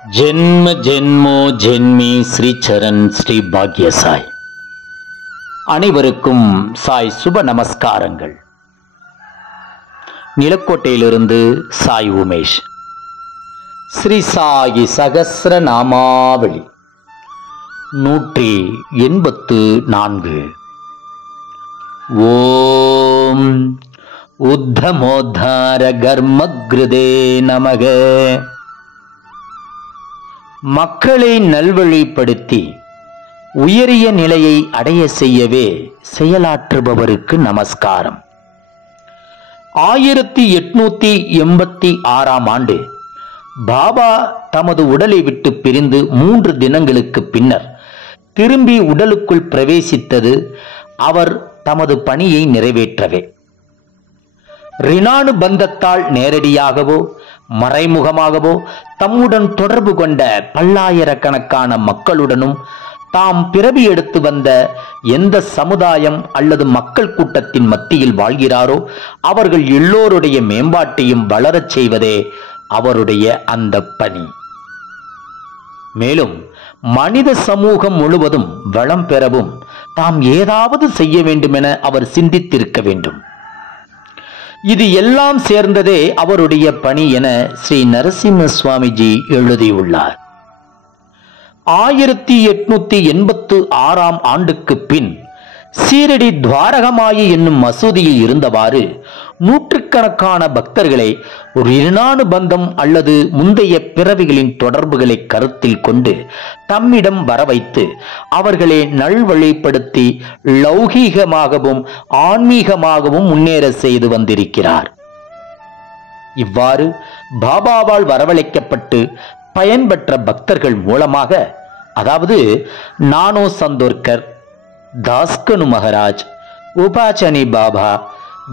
ஜென்ம ஜென்மோ ஜென்மி ஸ்ரீ சரண் ஸ்ரீ பாக்ய சாய். அனைவருக்கும் சாய் சுப நமஸ்காரங்கள். நிலக்கோட்டையிலிருந்து சாய் உமேஷ். ஸ்ரீ சாயி சகஸ்ர நாமாவளி 184. ஓம் உத்தமோத்தார கர்மக்ருதே நமக. மக்களை நல்வழிப்படுத்தி உயரிய நிலையை அடைய செய்யவே செயலாற்றுபவருக்கு நமஸ்காரம். 1886 ஆண்டு பாபா தமது உடலை விட்டு பிரிந்து 3 தினங்களுக்கு பின்னர் திரும்பி உடலுக்குள் பிரவேசித்தது அவர் தமது பணியை நிறைவேற்றவே. ரிணானு பந்தத்தால் நேரடியாகவோ மறைமுகமாகவோ தம்முடன் தொடர்பு கொண்ட பல்லாயிரக்கணக்கான மக்களுடனும் தாம் பிறவி எடுத்து வந்த எந்த சமுதாயம் அல்லது மக்கள் கூட்டத்தின் மத்தியில் வாழ்கிறாரோ அவர்கள் எல்லோருடைய மேம்பாட்டையும் வளரச் செய்வதே அவருடைய அந்த பணி. மேலும் மனித சமூகம் முழுவதும் வளம் பெறவும் தாம் ஏதாவது செய்ய வேண்டும் என அவர் சிந்தித்திருக்க வேண்டும். இது எல்லாம் சேர்ந்ததே அவருடைய பணி என ஸ்ரீ நரசிம்ம சுவாமிஜி எழுதியுள்ளார். 1886 ஆண்டுக்கு பின் சீரடி துவாரகமாயி என்னும் மசூதியில் இருந்தவாறு நூற்றுக்கணக்கான பக்தர்களை ஒரு ரிணானு பந்தம் அல்லது முந்தைய பிறவிகளின் தொடர்புகளை கருத்தில் கொண்டு தம்மிடம் வரவைத்து அவர்களை நல்வழிப்படுத்தி லௌகீகமாகவும் ஆன்மீகமாகவும் முன்னேற செய்து வந்திருக்கிறார். இவ்வாறு பாபாவால் வரவழைக்கப்பட்டு பயன்பெற்ற பக்தர்கள் மூலமாக, அதாவது நானோ சந்தோர்கர், தாஸ்கனு மகாராஜ், உபாச்சனி பாபா,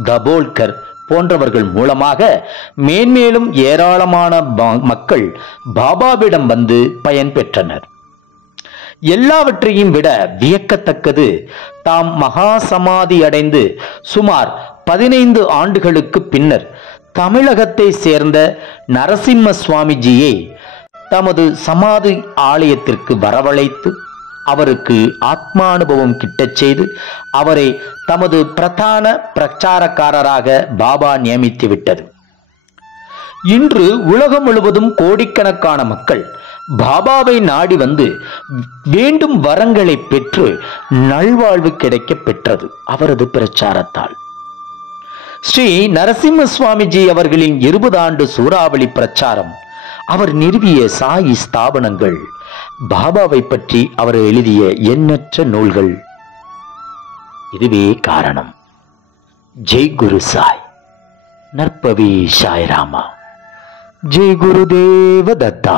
தபோல்கர் போன்றவர்கள் மூலமாக மேன்மேலும் ஏராளமான மக்கள் பாபாவிடம் வந்து பயன் பெற்றனர். எல்லாவற்றையும் விட வியக்கத்தக்கது, தாம் மகா சமாதி அடைந்து சுமார் 15 ஆண்டுகளுக்கு பின்னர் தமிழகத்தை சேர்ந்த நரசிம்ம சுவாமிஜியை தமது சமாதி ஆலயத்திற்கு வரவழைத்து அவருக்கு ஆத்மானுபவம் கிட்டச் செய்து அவரை தமது பிரதான பிரச்சாரக்காரராக பாபா நியமித்து விட்டது. இன்று உலகம் முழுவதும் கோடிக்கணக்கான மக்கள் பாபாவை நாடி வந்து வேண்டும் வரங்களை பெற்று நல்வாழ்வு கிடைக்க பெற்றது அவரது பிரச்சாரத்தால். ஸ்ரீ நரசிம்ம சுவாமிஜி அவர்களின் 20 ஆண்டு சூறாவளி பிரச்சாரம், அவர் நிறுவிய சாயி ஸ்தாபனங்கள், பாபாவை பற்றி அவர் எழுதிய எண்ணற்ற நூல்கள், இதுவே காரணம். ஜெய் குரு சாய். நற்பவி சாய் ராமா. ஜெய் குருதேவ தத்தா.